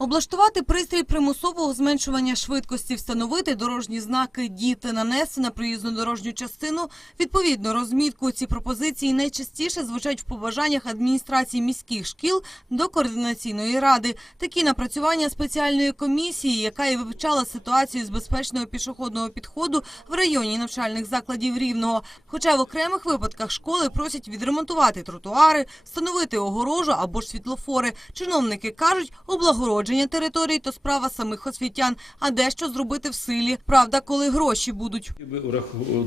Облаштувати пристрій примусового зменшування швидкості, встановити дорожні знаки «Діти» нанести на проїзну дорожню частину. Відповідно, розмітку ці пропозиції найчастіше звучать в побажаннях адміністрації міських шкіл до координаційної ради. Такі напрацювання спеціальної комісії, яка і вивчала ситуацію з безпечного пішохідного підходу в районі навчальних закладів Рівного. Хоча в окремих випадках школи просять відремонтувати тротуари, встановити огорожу або ж світлофори. Чиновники кажуть, облагородження територій то справа самих освітян, а дещо зробити в силі. Правда, коли гроші будуть.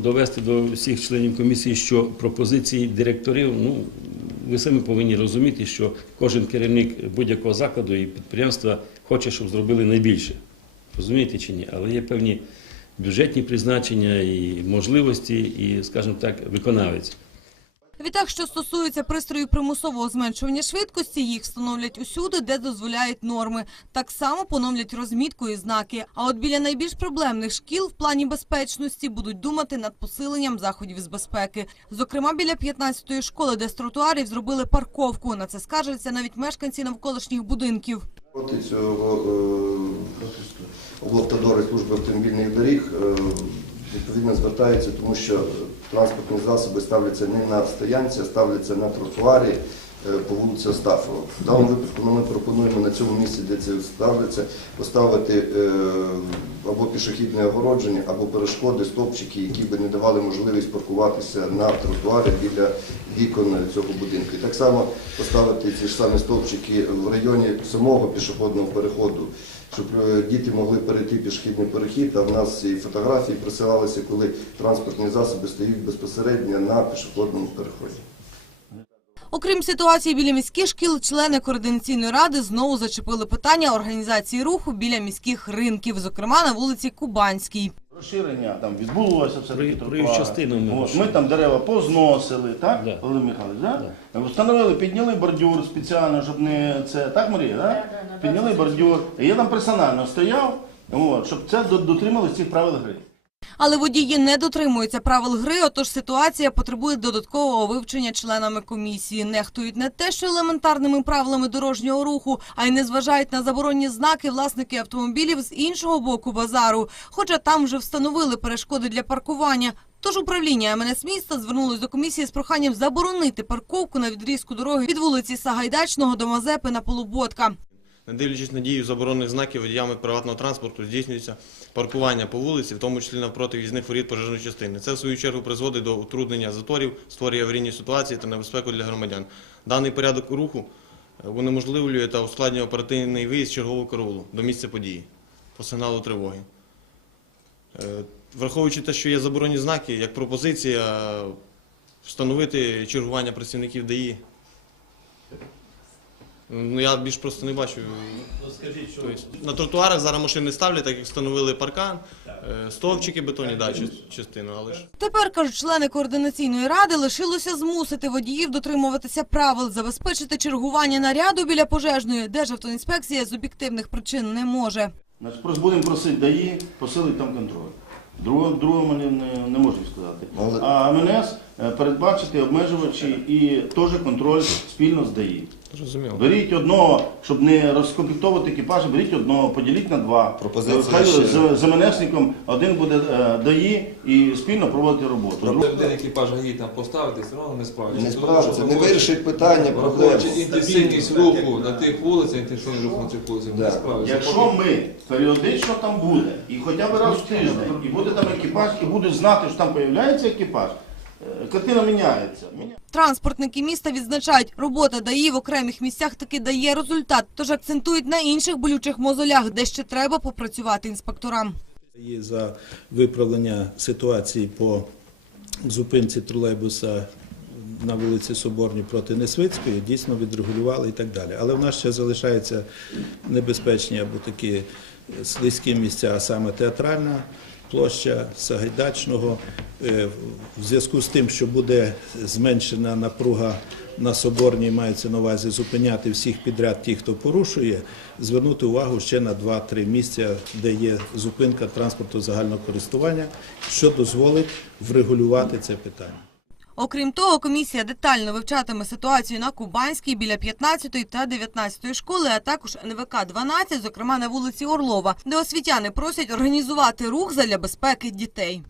Довести до всіх членів комісії, що пропозиції директорів, ну ви самі повинні розуміти, що кожен керівник будь-якого закладу і підприємства хоче, щоб зробили найбільше. Розумієте чи ні? Але є певні бюджетні призначення і можливості, і, скажімо так, виконавець. Відтак, що стосується пристроїв примусового зменшування швидкості, їх встановлять усюди, де дозволяють норми. Так само поновлять розмітку і знаки. А от біля найбільш проблемних шкіл в плані безпечності будуть думати над посиленням заходів з безпеки. Зокрема, біля 15-ї школи, де з тротуарів зробили парковку. На це скаржаться навіть мешканці навколишніх будинків. Проти цього е, облавтодори служби автомобільних доріг е, відповідно звертаються, тому що транспортні засоби ставляться не на стоянці, а ставляться на тротуарі по вулиці Остафова. В даному випадку ми пропонуємо на цьому місці, де це ставляться, поставити е, або пішохідне огородження, або перешкоди, стовпчики, які би не давали можливість паркуватися на тротуарі біля вікон цього будинку. І так само поставити ці ж самі стовпчики в районі самого пішохідного переходу, щоб е, діти могли перейти пішохідний перехід. А в нас і фотографії присилалися, коли транспортні засоби стоять безпосередньо на пішохідному переході. Окрім ситуації біля міських шкіл, члени координаційної ради знову зачепили питання організації руху біля міських ринків, зокрема на вулиці Кубанській. Розширення там відбулося все таки про частину ми От, ми там дерева позносили, так, Да. Володимир Михайлович, да? Встановили, підняли бордюр спеціально, щоб не це. Так, Марія, да? Підняли бордюр. Я там персонально стояв, от, щоб це до- дотрималось цих правил гри. Але водії не дотримуються правил гри, отож ситуація потребує додаткового вивчення членами комісії. Нехтують не те, що елементарними правилами дорожнього руху, а й не зважають на заборонні знаки власники автомобілів з іншого боку базару. Хоча там вже встановили перешкоди для паркування. Тож управління МНС міста звернулось до комісії з проханням заборонити парковку на відрізку дороги від вулиці Сагайдачного до Мазепи на Полуботка. Дивлячись на дію заборонених знаків водіями приватного транспорту, здійснюється паркування по вулиці, в тому числі навпроти в'їзних воріт пожежної частини. Це в свою чергу призводить до утруднення заторів, створює аварійні ситуації та небезпеку для громадян. Даний порядок руху е, унеможливлює та ускладнює оперативний виїзд чергового караулу до місця події по сигналу тривоги. Е, Враховуючи те, що є заборонені знаки, як пропозиція встановити чергування працівників ДАІ. Ну я більш просто не бачу. Скажіть, що Тобто, на тротуарах зараз машини ставлять, так як встановили паркан, е, стовпчики бетонні, да, част- частину, але ж. Тепер, кажуть члени координаційної ради, лишилося змусити водіїв дотримуватися правил, забезпечити чергування наряду біля пожежної, де ж автоінспекція з об'єктивних причин не може. Значить, прос- будемо просити ДАІ, посилити там контроль. Другого, другого не, не, не можу сказати. Але- А МНС передбачити обмежувачі і теж контроль спільно з ДАІ. Зрозуміло. Беріть одного, щоб не розкомплектовувати екіпажі, беріть одного, поділіть на два. Пропозиція Хай ще. з, з МНСником один буде е, ДАІ і спільно проводити роботу. Друг- Один екіпаж ГАІ там поставити, все одно не справиться. Не справиться, не вирішить питання, проблему. Враховуючи інтенсивність руху на тих вулицях, інтенсивний рух на цих вулицях, Да. не справиться. Якщо ми періодично там буде, і хоча б раз в тиждень, і буде там екіпаж, і будуть знати, що там з'являється екіпаж, е, картина міняється. Міня- Транспортники міста відзначають, робота ДАІ в окремих місцях таки дає результат, тож акцентують на інших болючих мозолях, де ще треба попрацювати інспекторам. Є за виправлення ситуації по зупинці тролейбуса на вулиці Соборній проти Несвицької, дійсно відрегулювали і так далі. Але в нас ще залишаються небезпечні або такі слизькі місця, а саме театральна площа Сагайдачного. Е, В зв'язку з тим, що буде зменшена напруга на Соборній, мається на увазі зупиняти всіх підряд, ті, хто порушує, звернути увагу ще на 2-3 місця, де є зупинка транспорту загального користування, що дозволить врегулювати це питання. Окрім того, комісія детально вивчатиме ситуацію на Кубанській біля 15 та 19 школи, а також НВК 12, зокрема на вулиці Орлова, де освітяни просять організувати рух задля безпеки дітей.